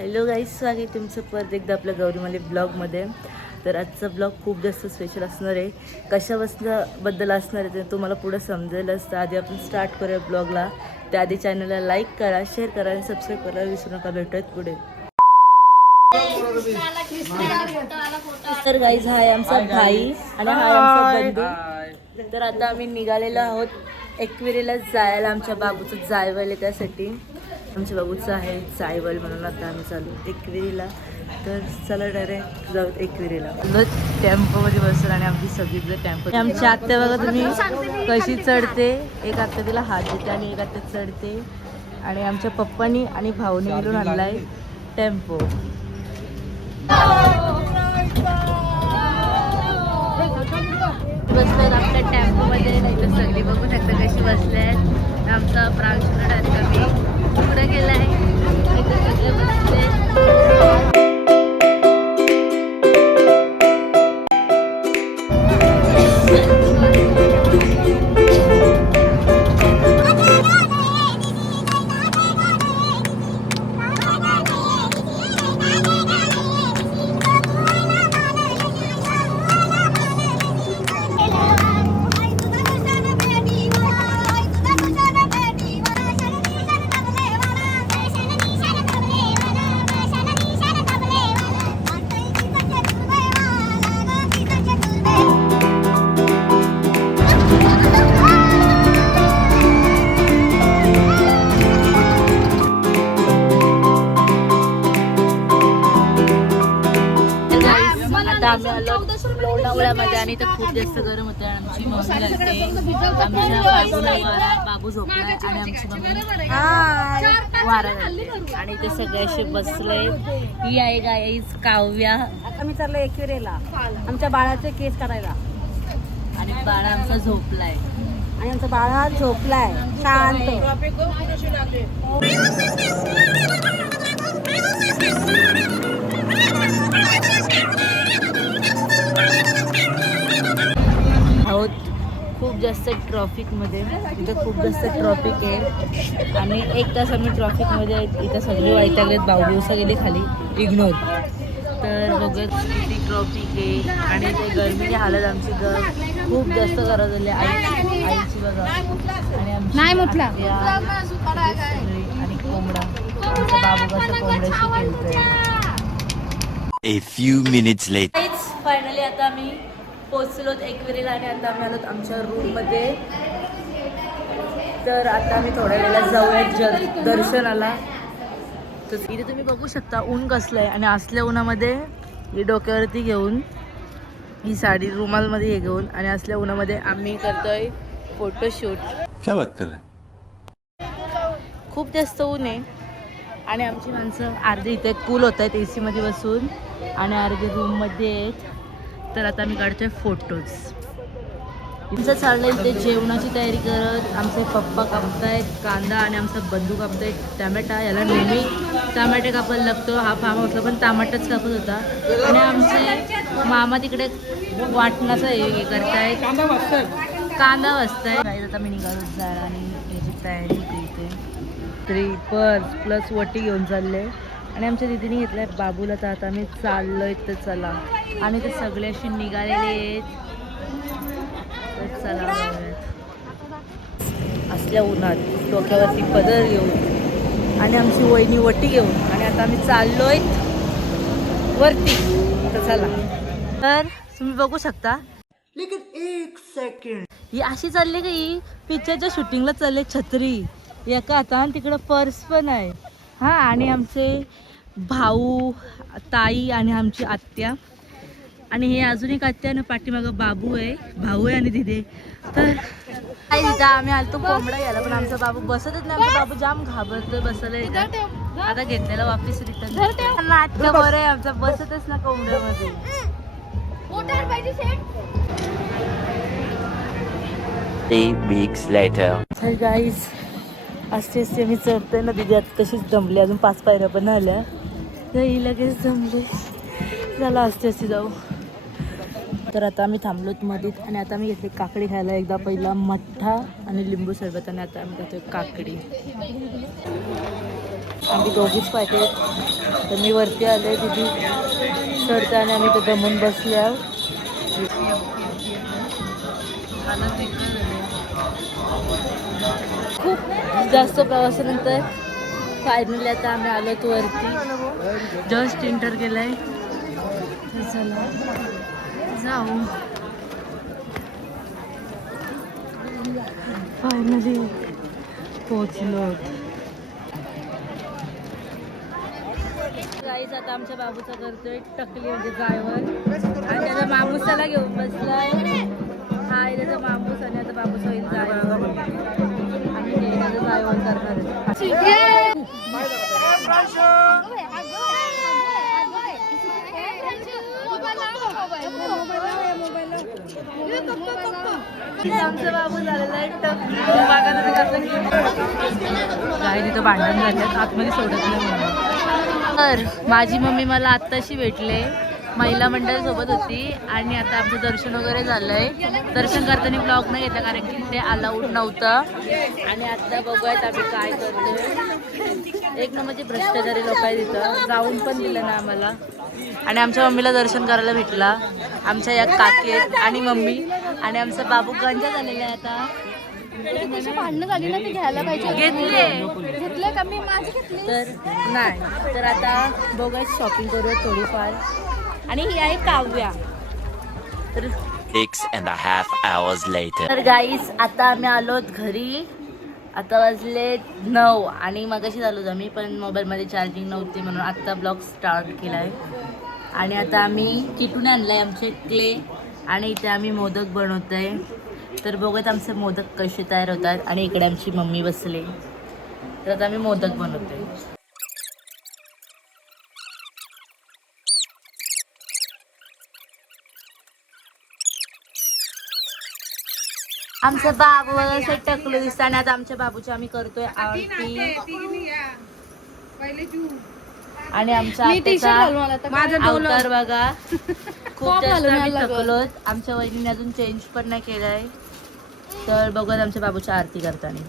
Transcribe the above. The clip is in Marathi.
हॅलो गाईज, स्वागत तुमचं परत एकदा आपल्या गौरीमाले ब्लॉगमध्ये. तर आजचा ब्लॉग खूप जास्त स्पेशल असणार आहे. कशाबद्दल असणार आहे ते तुम्हाला पुढे समजेलच. तर आधी आपण स्टार्ट करूया ब्लॉगला. त्याआधी चॅनलला लाईक करा, शेअर करा आणि सबस्क्राईब करायला विसरू नका. भेटूयात पुढे. तर गाईज, हा आहे आमचा भाई आणि हा आहे आमचा बंधू. तर आता आम्ही निघालेलो आहोत एकविरीला जायला. आमच्या बाबूचं जायवल आहे, त्यासाठी आमच्या बाबूचं आहे जायवल म्हणून आता आम्ही चालू एकविरीला. तर चला डायरेक्ट जाऊ एकविरीला. टेम्पोमध्ये बसून आणि आमची सगळी टेम्पो. आमची आत्या बघा तुम्ही कशी चढते. एक आत्या तिला हात देते आणि एक आत्या चढते. आणि आमच्या पप्पानी आणि भाऊनी मिळून आणलाय टेम्पो. बसल्यात आपल्या टेम्पोमध्ये. नाही तर सगळी बघू शकता कशी बसल्यात. आमचा प्रांशुरड आहे कमी पुढे गेला आहे. इथे सगळे बसले. आम्ही आलो लोणावळ्यामध्ये आणि इथं खूप जास्त गरम होतं. आमची मम्मी लागते, आमच्या बाबू झोपला आणि आमची मम्मी वारा घालते. आणि इथे सगळे असे बसले. ही आहे गाईज काव्या. आम्ही चाललो एकविरेला आमच्या बाळाचे केस करायला. आणि बाळा आमचा झोपलाय. आणि आमचा बाळा झोपलाय शांत. आहोत खूप जास्त ट्रॉफिकमध्ये. इथं खूप जास्त ट्रॉफिक आहे आणि 1 तास आम्ही ट्रॉफिकमध्ये आहेत. इथं सगळे वैतागलेत. भाऊदिवसा गेले खाली इग्नोर. तर बघत किती ट्रॉफिक आहे आणि ते गरमीने हालत आमची खूप जास्त गरज झाली. आईची बघा आणि आमची आणि कोंबडा. आमचा बाबू कसं कोंबड्याशी खेळतोय. A few minutes later. Finally आता आम्ही पोचलो एकविरीला आणि आता आम्ही आलो आमच्या रूममध्ये. तर आता आम्ही थोड्या वेळेला जाऊया दर्शनाला. तर इथे तुम्ही बघू शकता ऊन कसलं आहे. आणि असल्या उन्हामध्ये ही डोक्यावरती घेऊन ही साडी रुमालमध्ये हे घेऊन आणि असल्या उन्हामध्ये आम्ही करतोय फोटोशूट. क्या बात कर रहे हैं? खूप जास्त ऊन आहे आणि आमची माणसं अर्धे इथे कूल होत आहेत AC मध्ये बसून आणि अर्धे रूममध्ये आहेत. तर आता आम्ही काढतोय फोटोज. आमचं चाललंय इथे जेवणाची तयारी करत. आमचे पप्पा कापतायत कांदा आणि आमचा बंधू कापतोय टमॅटा. याला नेहमी टमाटे कापायला लागतो. हा फार्म हाऊसला पण टमाटाच कापत होता. आणि आमचे मामा तिकडे वाटणाचं हे करतायत, कांदा वाजताय. आता मी निघालो जायला आणि याची तयारी होती इथे. तरी पर्स प्लस वटी घेऊन चालले. आणि आमच्या दीदीने घेतलाय बाबूला. तर आता आम्ही चाललोय. तर चला. आणि ते सगळे असे निघालेले आहेत. तर चला असल्या उन्हात डोक्यावरती पदर घेऊन आणि आमची वहिनी वटी घेऊन आणि आता आम्ही चाललोय वरती. तर चला. तर तुम्ही बघू शकता. लेकिन 1 सेकंड ही अशी चालली का ही पिक्चरच्या शूटिंगला चालले. छत्री एका हातात तिकडं पर्स पण आहे. हा आणि आमचे भाऊ ताई आणि आमची आत्या आणि हे अजून एक आत्या ना पाठीमागं बाबू आहे, भाऊ आहे आणि दिदी. तर इथं आम्ही आलतो कोंबडा यायला पण आमचा बाबू बसतच नाही. आमचा बाबू जाम घाबरतोय बसला इथं. आता घेतलेला वापिस रिटर्न. नाटक बरं आहे आमचा बसतच ना कोंबड्यामध्ये. weeks later. तर गाईज असते असते मी चढतोय ना. दिदी आता तशीच दमली. अजून 5 पायऱ्या पण आल्या. तर ही लगेच जमली. झाला असते असते जाऊ. तर आता आम्ही थांबलोत मध्येच आणि आता मी घेतले काकडी खायला. एकदा पहिला मठ्ठा आणि लिंबू सरबत आणि आता आम्ही खातोय काकडी. आम्ही दोघीच पाहिजे. तर मी वरती आले, दिदी चढते आणि आम्ही तर दमून बसल्या. खूप जास्त प्रवासानंतर फायनली आता आम्ही आलोत वरती. जस्ट एंटर केलंय. तर चला जाऊ. फायनली पोहोचलो. गाईच आता आमच्या बाबूचा करतोय टकली म्हणजे ड्रायव्हर आणि त्याचा मामूसाला घेऊन बसलाय. हा आहे त्याचा मामूस आणि आता बाबूस होईल ड्रायव्हर आणि हे त्याचं ड्रायव्हर करणार आहे. आमचा बाबू झालेला आहे टकली. बघा तुम्ही कसं गाई तिथं भांडण झाल्यात, आतमध्ये सोडत नाही म्हणून. तर माझी मम्मी मला आत्ताशी भेटले. महिला मंडळासोबत होती आणि आता आमचं दर्शन वगैरे झालंय. दर्शन करताना ब्लॉग नाही घेतला कारण की ते अलाउड नव्हतं. आणि आता बघूयात आम्ही काय करतोय. एक नंबरचे भ्रष्टाचारी लोक आहे तिथं. जाऊन पण दिलं ना आम्हाला. आणि आमच्या मम्मीला दर्शन करायला भेटला. आमच्या या काकी आहेत आणि मम्मी आणि आमचा बाबू गंजा झालेला आहे आता. भांडणं झाली ना ते घ्यायला पाहिजे. घेतले का मी माझी घेतली तर नाही. तर आता बघा शॉपिंग करूया थोडीफार. आणि ही आहे काव्या. तर 6.5 hours later. तर गाईस आता आम्ही आलोत घरी. आता वाजले 9 आणि मगाशी झालो आम्ही पण मोबाईलमध्ये चार्जिंग नव्हती म्हणून आत्ता ब्लॉग स्टार्ट केला आहे. आणि आता आम्ही किटून आणलं आहे आमचे क्ले आणि इथे आम्ही मोदक बनवत आहे. तर बघत आमचे मोदक कसे तयार होतात. आणि इकडे आमची मम्मी बसले. तर आता आम्ही मोदक बनवतो आहे. आमचं बाबू असं टकलं दिसतं आणि आता आमच्या बाबूची आम्ही करतोय आरती. आणि आमचा अवतार बघा खूप जास्त आम्ही थकलोत. आमच्या वहिनीने अजून चेंज पण नाही केलाय. तर बघत आमच्या बाबूची आरती करताना.